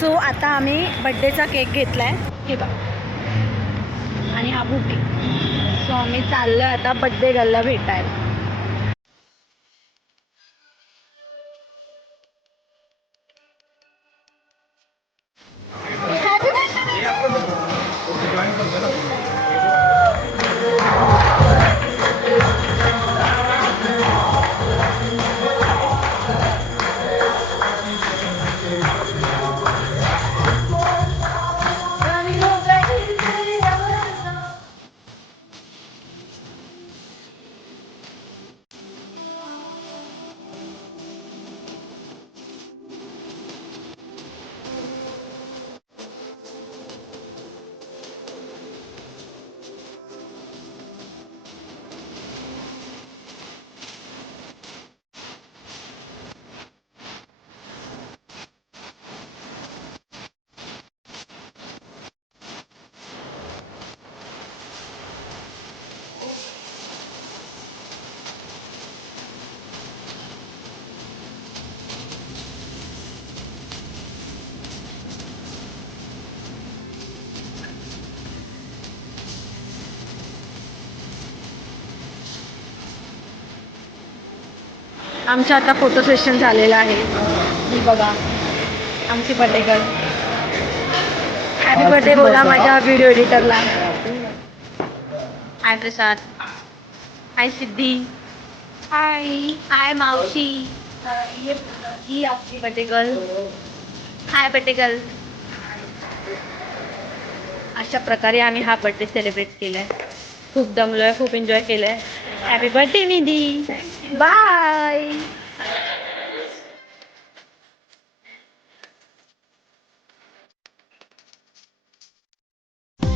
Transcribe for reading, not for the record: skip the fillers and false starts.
So आता आम्ही बड्डेचा केक घेतलाय, हे बघ, आणि हा बुके. सो आम्ही चाललोय आता बड्डे गर्लला भेटायला. आमचं आता फोटो सेशन झालेलं आहे. ही बघा आमची बर्थडे गर्ल. हॅपी बर्थडे बोला माझ्या व्हिडिओ एडिटरला. हाय प्रसाद. हाय सिद्धी. हाय. हाय मावशी. ही आपली बर्थडे गर्ल. हाय बर्थडे गर्ल. अशा प्रकारे आम्ही हा बर्थडे सेलिब्रेट केलाय. खूप दमलोय, खूप एन्जॉय केलंय. हॅपी बर्थडे निधी. बाय.